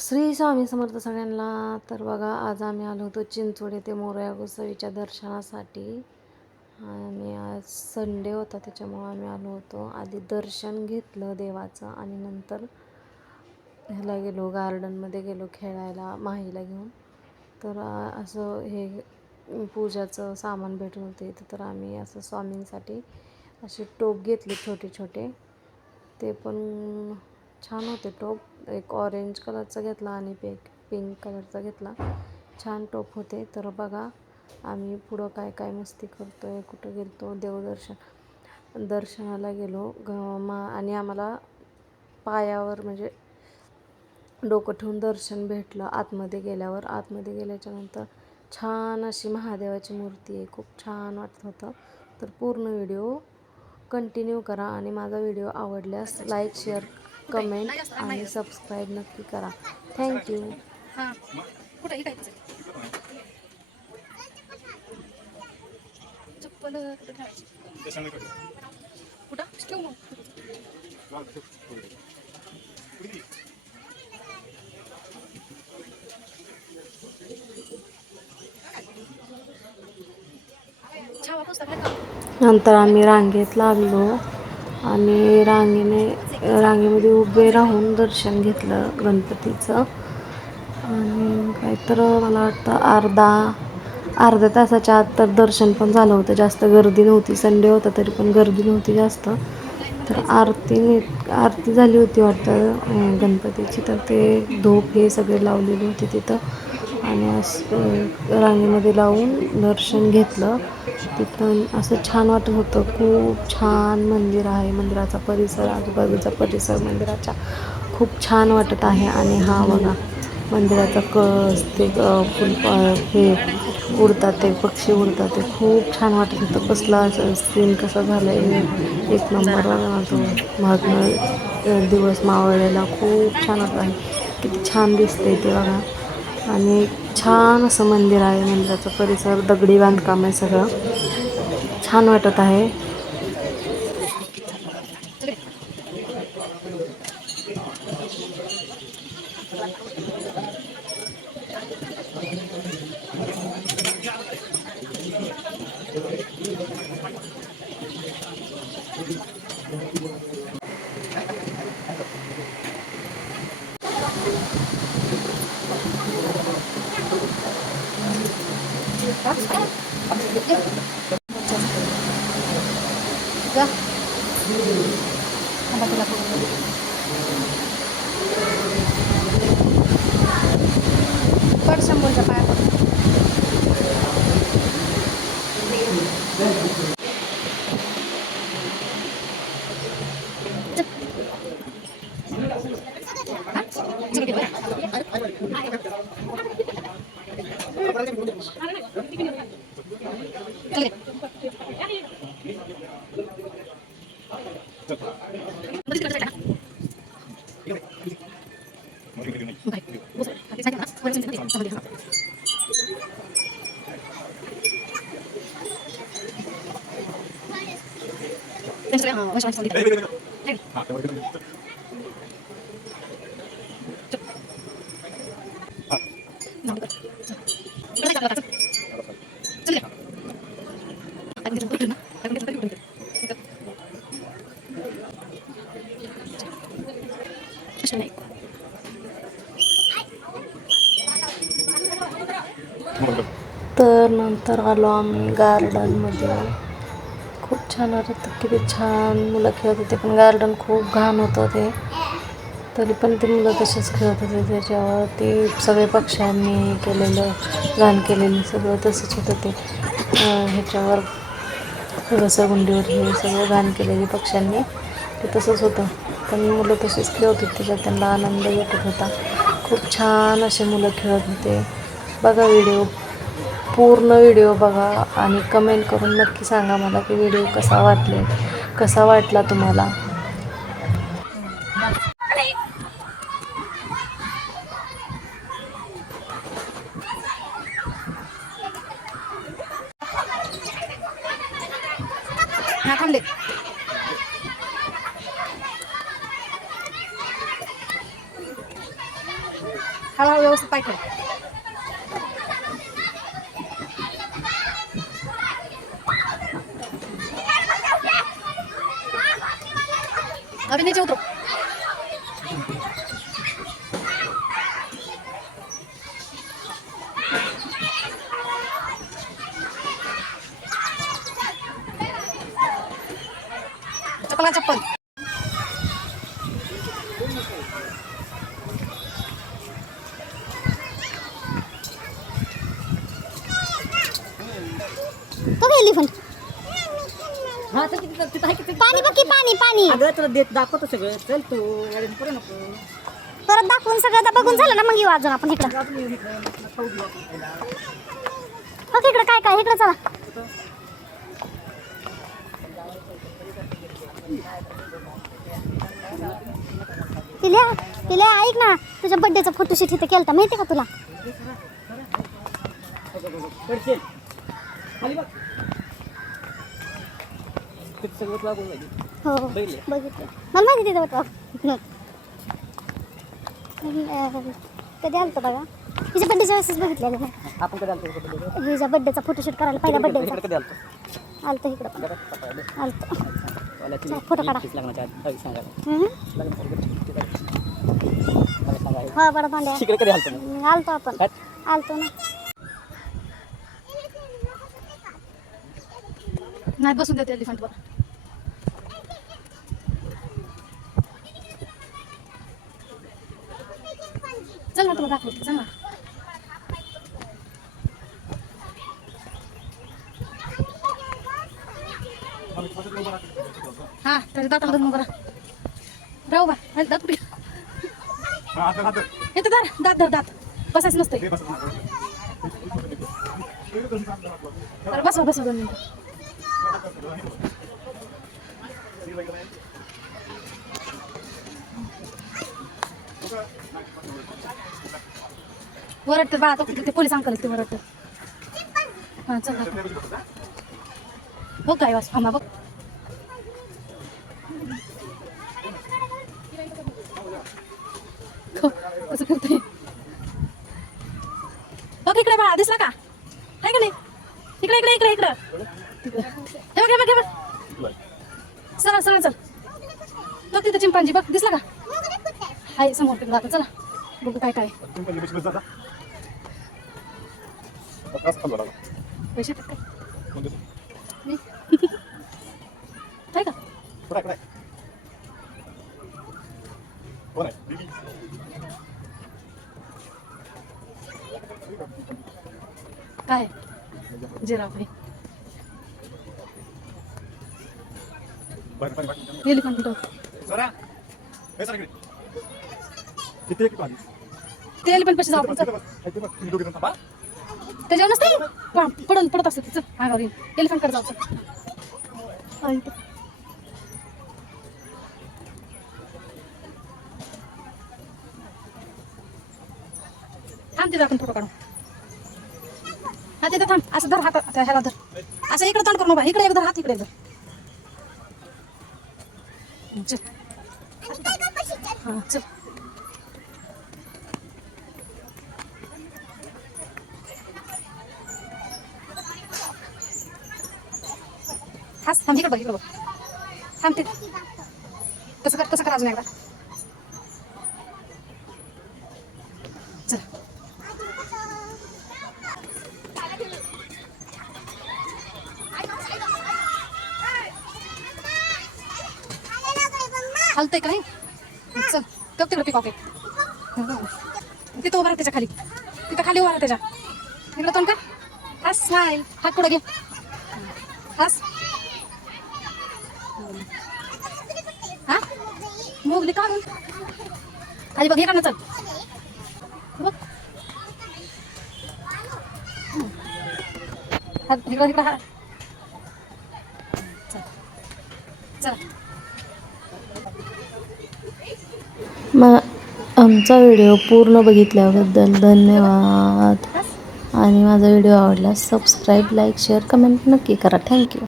श्री स्वामी समर्थ सगळ्यांना. तर बघा, आज आम्ही आलो होतो चिंचवड येथे मोरया गोसावीच्या दर्शनासाठी. आणि आज संडे होता त्याच्यामुळं आम्ही आलो होतो. आधी दर्शन घेतलं देवाचं आणि नंतर ह्याला गेलो, गार्डनमध्ये गेलो खेळायला माहीला घेऊन. तर असं हे पूजाचं सामान भेटून होते इथं. तर आम्ही असं स्वामींसाठी असे टोप घेतले छोटे छोटे, ते पण छान होते टोप. एक ऑरेंज कलरचा घेतला आणि पिंक कलरचा घेतला. छान टोप होते. तर बघा आम्ही पुढं काय काय मस्ती करतोय. कुठं गेलो, दर्शनाला गेलो आणि आम्हाला पायावर म्हणजे डोकं ठेवून दर्शन भेटलं. आतमध्ये गेल्याच्या नंतर छान अशी महादेवाची मूर्ती आहे, खूप छान वाटत होतं. तर पूर्ण व्हिडिओ कंटिन्यू करा आणि माझा व्हिडिओ आवडल्यास लाईक, शेअर, कमेंट आणि सबस्क्राईब नक्की करा. थँक्यू. नंतर आम्ही रांगेत लागलो आणि रांगेमध्ये उभे राहून दर्शन घेतलं गणपतीचं. आणि काहीतर मला वाटतं अर्ध्या तासाच्या आत तर दर्शन पण झालं होतं. जास्त गर्दी नव्हती, संडे होता तरी पण गर्दी नव्हती जास्त. तर आरती झाली होती वाटतं गणपतीची. तर ते धूप हे सगळे लावलेले होते तिथं आणि असं रांगेमध्ये लावून दर्शन घेतलं. तिथं असं छान वाटत होतं. खूप छान मंदिर आहे. मंदिराचा परिसर, आजूबाजूचा परिसर मंदिराच्या खूप छान वाटत आहे. आणि हा बघा मंदिराचा कळस, ते फुल हे उडतात, ते पक्षी उडतात, ते खूप छान वाटत होतं. कसला असं सीन कसा झालं आहे, एक नंबर बघा तो महात्मा दिवस मावळलेला खूप छान वाटत आहे. किती छान दिसतंय ते बघा. आणि छान असं मंदिर आहे. मंदिराचा परिसर दगडी बांधकाम आहे, सगळं छान वाटत आहे. पट शंभूच्या पाया पड. तर नंतर आलो आम्ही गार्डनमध्ये. खूप छान वाटत होतं, किती छान मुलं खेळत होते. पण गार्डन खूप घाण होतं ते, तरी पण ते मुलं तसेच खेळत होते. त्याच्यावर ते सगळे पक्ष्यांनी केलेलं घाण केलेलं सगळं तसंच होतं. ते ह्याच्यावर रसगुंडीवर हे सगळं घाण केलेली पक्ष्यांनी ते तसंच होतं. पण मुलं तसेच खेळत होते, त्याच्यात त्यांना आनंद भेटत होता. खूप छान असे मुलं खेळत होते. बघा व्हिडिओ, पूर्ण व्हिडिओ बघा आणि कमेंट करून नक्की सांगा मला की व्हिडिओ कसा वाटला तुम्हाला. हळूहळू व्यवस्थित पाय ठेव. अभी नीचे उतरो. चप्पल चप्पल. एलिफंट हा तर तिथं आहे की पाणी बघ की पाणी पाणी अगं तुला देत दाखवतो सगळं. चल तू गाडीने करू नको. परत दाखवून सगळं आता बघून झालं ना मग येऊ अजून आपण इकडं. बघ इकडं काय काय इकडं चला. तिल्या तिल्या ऐक ना तुझ्या बर्थडेचा फोटोशूट इथे केलता माहिती का तुला. पडशील खाली बघ. तिथं सगळं लागून जाईल. हो बघितलं मला माहिती तिथं बघा. कधी आलतं बघा तिच्या बड्डेच्या वेळेसच बघितलेलं ना आपण कधी आलतो? हिच्या बड्डेचा फोटोशूट करायला पहिला बड्डेचा कधी आलतो? आलतं इकडं पण आलतं फोटो काढा. लग्नाच्या आधी सांगा. हा बरं भांड्या तिकडे कधी आलतो? आलतो आपण आलतो ना. नाही बसून देते एलिफंटवर. चल ना तुला दाखवते. चल ना. हा त्याच्या दाताला धरून बरा राहू बा. दात कुठे येते दार दात धर दात बसायचं नसतंय. बरं बसवा बसवा 2 मिनिटं. वरडते बाळा तो ते पोलीस अंकल ते वरडते. हा चल हो काय वास आम्हा बघ. कसं करते बघ इकडे बाळा दिसला का आहे का नाही. इकडे इकडे इकडे इकडं हे बघ हे बघ हे बघ. चला चला चल बघ तिथं चिंपांजी बघ दिसला का. आहे समोर तिकडं आता चला बघू काय काय पैसे काय का काय जिराफ आहे. एलिफंट कुठं ते एलिफंट पैसे जाऊ आपण. त्याच्यावर नसते पडून पडत असते तिचं अंगावर एलिफंट कडे जाऊ. थांब तिथं आपण फोटो काढू. हा तिथं थांब असं धर हात ह्याला धर असं इकडे तोंड करू नका. इकडे एक धर हात इकडे धर. चल हा चल हास थांब इकडे बघ इकडे बघ. थांब ते कसं कर अजून एकदा. चल हलतंय का नाही. चल बघ तिकडे पिकॉक आहे तिथं उभा राहा त्याच्या खाली. तिथं खाली उभा राहा त्याच्या इकडे तोंड का. हास स्माईल हात पुढे घे. हास हा मोगली काढून खाली बघ हे काढणं. चल बघ इकडं इकडं हा चल चला. मग आमचा व्हिडिओ पूर्ण बघितल्याबद्दल धन्यवाद. आणि माझा व्हिडिओ आवडल्यास सबस्क्राईब लाईक शेअर कमेंट नक्की करा. थँक्यू.